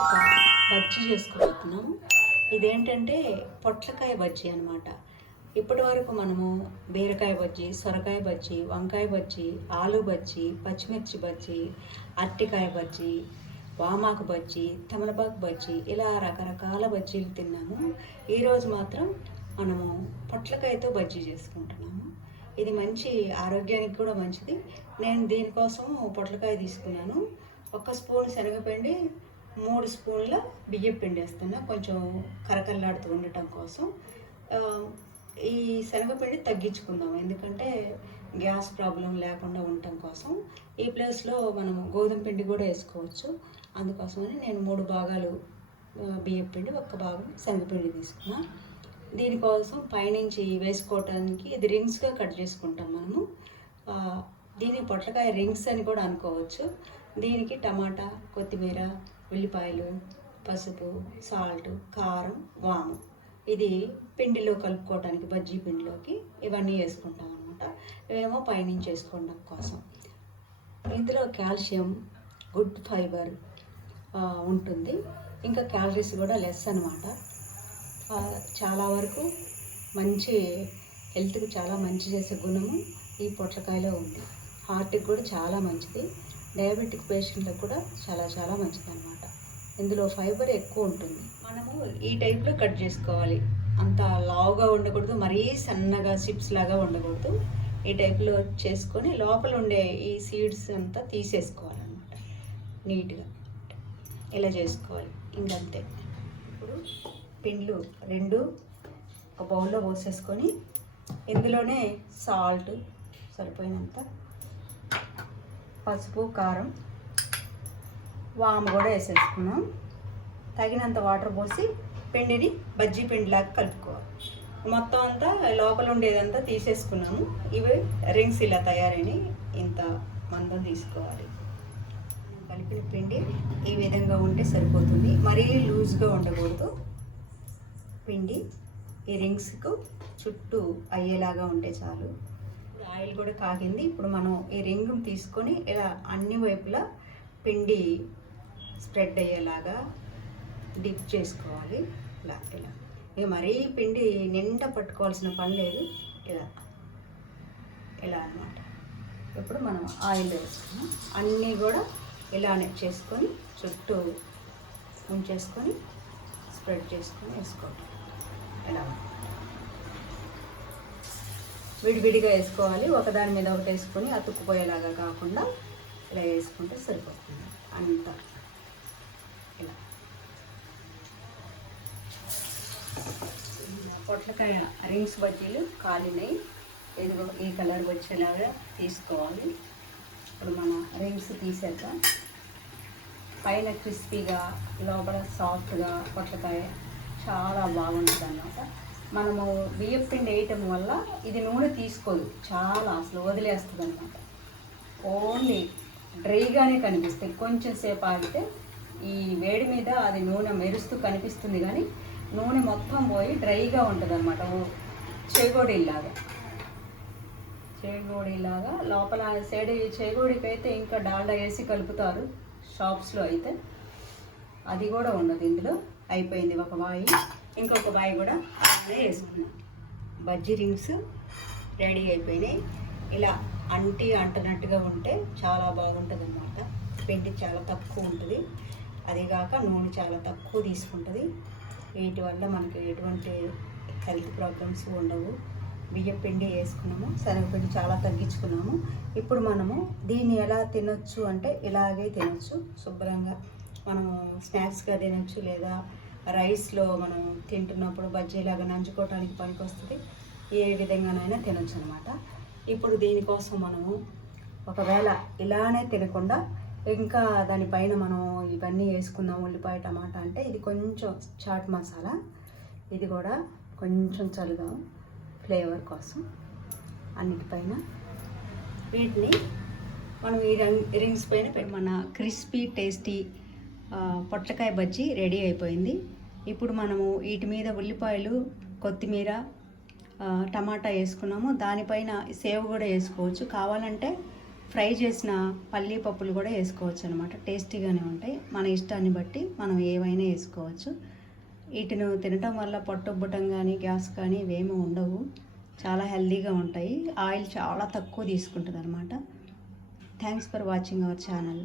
ఒక బజ్జీ చేసుకోబోతున్నాము. ఇదేంటంటే పొట్లకాయ బజ్జీ అనమాట. ఇప్పటి వరకు మనము బీరకాయ బజ్జీ, సొరకాయ బజ్జీ, వంకాయ బజ్జీ, ఆలు బజ్జీ, పచ్చిమిర్చి బజ్జీ, అరటికాయ బజ్జీ, వామాకు బజ్జీ, తమలపాకు బజ్జీ, ఇలా రకరకాల బజ్జీలు తిన్నాము. ఈరోజు మాత్రం మనము పొట్లకాయతో బజ్జీ చేసుకుంటున్నాము. ఇది మంచి ఆరోగ్యానికి కూడా మంచిది. నేను దీనికోసం పొట్లకాయ తీసుకున్నాను. 1 స్పూన్ శనగపిండి, 3 స్పూన్ల బియ్యం పిండి వేస్తున్నా, కొంచెం కరకల్లాడుతూ ఉండటం కోసం. ఈ శనగపిండి తగ్గించుకుందాం, ఎందుకంటే గ్యాస్ ప్రాబ్లం లేకుండా ఉండటం కోసం. ఈ ప్లేస్లో మనం గోధుమ పిండి కూడా వేసుకోవచ్చు. అందుకోసమని నేను 3 భాగాలు బియ్యం పిండి, 1 భాగం శనగపిండి తీసుకున్నా. దీనికోసం పైనుంచి వేసుకోవటానికి ఇది రింగ్స్గా కట్ చేసుకుంటాం మనము. దీని పొట్లకాయ రింగ్స్ అని కూడా అనుకోవచ్చు. దీనికి టమాటా, కొత్తిమీర, ఉల్లిపాయలు, పసుపు, సాల్ట్, కారం, వాము, ఇది పిండిలో కలుపుకోవడానికి, బజ్జీ పిండిలోకి ఇవన్నీ వేసుకుంటాం అనమాట. ఇవేమో పైనుంచి వేసుకోవడం కోసం. ఇందులో కాల్షియం, గుడ్ ఫైబర్ ఉంటుంది. ఇంకా క్యాలరీస్ కూడా లెస్ అనమాట. చాలా వరకు మంచి హెల్త్కి చాలా మంచి చేసే గుణము ఈ పొట్లకాయలో ఉంది. హార్ట్కి కూడా చాలా మంచిది. డయాబెటిక్ పేషెంట్లకు కూడా చాలా చాలా మంచిది అనమాట. ఇందులో ఫైబర్ ఎక్కువ ఉంటుంది. మనము ఈ టైప్లో కట్ చేసుకోవాలి. అంత లావుగా ఉండకూడదు, మరీ సన్నగా చిప్స్ లాగా ఉండకూడదు. ఈ టైప్లో చేసుకొని లోపల ఉండే ఈ సీడ్స్ అంతా తీసేసుకోవాలన్నమాట. నీట్గా ఇలా చేసుకోవాలి. ఇంకంతే. ఇప్పుడు పిండ్లు 2 ఒక బౌల్లో పోసేసుకొని ఇందులోనే సాల్ట్ సరిపోయినంత, పసుపు, కారం, వాము కూడా వేసేసుకున్నాం. తగినంత వాటర్ పోసి పిండిని బజ్జీ పిండిలాగా కలుపుకోవాలి. మొత్తం అంతా లోపల ఉండేదంతా తీసేసుకున్నాము. ఇవి రింగ్స్ ఇలా తయారైనవి. ఇంత మందం తీసుకోవాలి. కలిపిన పిండి ఈ విధంగా ఉంటే సరిపోతుంది. మరీ లూజ్గా ఉండకూడదు. పిండి ఈ రింగ్స్కు చుట్టూ అయ్యేలాగా ఉంటే చాలు. ఆయిల్ కూడా కాగింది. ఇప్పుడు మనం ఈ రింగ్ తీసుకొని ఇలా అన్ని వైపులా పిండి స్ప్రెడ్ అయ్యేలాగా డిప్ చేసుకోవాలి. ఇలా ఇలా ఇక మరీ పిండి నిండా పట్టుకోవాల్సిన పని లేదు. ఇలా ఇలా అన్నమాట. ఇప్పుడు మనం ఆయిల్ వేసుకున్నాం. అన్నీ కూడా ఇలానే చేసుకొని చుట్టూ ఉంచేసుకొని స్ప్రెడ్ చేసుకొని వేసుకోవాలి. ఇలా విడివిడిగా వేసుకోవాలి. ఒకదాని మీద ఒకటి వేసుకొని అతుక్కుపోయేలాగా కాకుండా ఇలా వేసుకుంటే సరిపోతుంది. అంతా ఇలా పొట్లకాయ రింగ్స్ బజ్జీలు కాలినాయి. ఇదిగో ఈ కలర్ వచ్చేలాగా తీసుకోవాలి. ఇప్పుడు మన రింగ్స్ తీసేద్దాం. పైన క్రిస్పీగా, లోపల సాఫ్ట్గా పొట్లకాయ చాలా బాగుంటుంది అన్నమాట. మనము బియ్యం పిండి వేయటం వల్ల ఇది నూనె తీసుకోదు, చాలా అసలు వదిలేస్తుంది అనమాట. ఓన్లీ డ్రైగానే కనిపిస్తుంది. కొంచెం సేపు ఆగితే ఈ వేడి మీద అది నూనె మెరుస్తూ కనిపిస్తుంది, కానీ నూనె మొత్తం పోయి డ్రైగా ఉంటుంది అనమాట. చేగోడీలాగా లోపల చేగోడికి అయితే ఇంకా డాల్డా వేసి కలుపుతారు షాప్స్లో అయితే. అది కూడా ఉండదు ఇందులో. అయిపోయింది ఒక బాయి. ఇంకొక బాయి కూడా అలానే వేసుకున్నాం. బజ్జీ రింగ్స్ రెడీ అయిపోయినాయి. ఇలా అంటున్నట్టుగా ఉంటే చాలా బాగుంటుంది అన్నమాట. పిండి చాలా తక్కువ ఉంటుంది, అదిగాక నూనె చాలా తక్కువ తీసుకుంటుంది. వీటి వల్ల మనకి ఎటువంటి హెల్త్ ప్రాబ్లమ్స్ ఉండవు. బియ్యం పిండి వేసుకున్నాము, శనగపిండి చాలా తగ్గించుకున్నాము. ఇప్పుడు మనము దీన్ని ఎలా తినొచ్చు అంటే ఇలాగే తినొచ్చు. శుభ్రంగా మనము స్నాక్స్గా తినొచ్చు, లేదా రైస్లో మనం తింటున్నప్పుడు బజ్జీలాగా నంచుకోవడానికి పనికి వస్తుంది. ఏ విధంగానైనా తినొచ్చు అనమాట. ఇప్పుడు దీనికోసం మనము ఒకవేళ ఇలానే తినకుండా ఇంకా దానిపైన మనం ఇవన్నీ వేసుకుందాం, ఉల్లిపాయ, టమాటా, అంటే ఇది కొంచెం చాట్ మసాలా, ఇది కూడా కొంచెం చల్లుదాం ఫ్లేవర్ కోసం అన్నిటిపైన. వీటిని మనం ఈ రింగ్స్ పైన పెట్టి మన క్రిస్పీ టేస్టీ పొట్లకాయ బజ్జీ రెడీ అయిపోయింది. ఇప్పుడు మనము వీటి మీద ఉల్లిపాయలు, కొత్తిమీర, టమాటా వేసుకున్నాము. దానిపైన సేవ్ కూడా వేసుకోవచ్చు. కావాలంటే ఫ్రై చేసిన పల్లీ పప్పులు కూడా వేసుకోవచ్చు అనమాట. టేస్టీగానే ఉంటాయి. మన ఇష్టాన్ని బట్టి మనం ఏవైనా వేసుకోవచ్చు. వీటిని తినటం వల్ల పొట్టుబ్బటం కానీ గ్యాస్ కానీ ఇవేమీ ఉండవు. చాలా హెల్తీగా ఉంటాయి. ఆయిల్ చాలా తక్కువ తీసుకుంటుంది అనమాట. Thanks for watching our channel.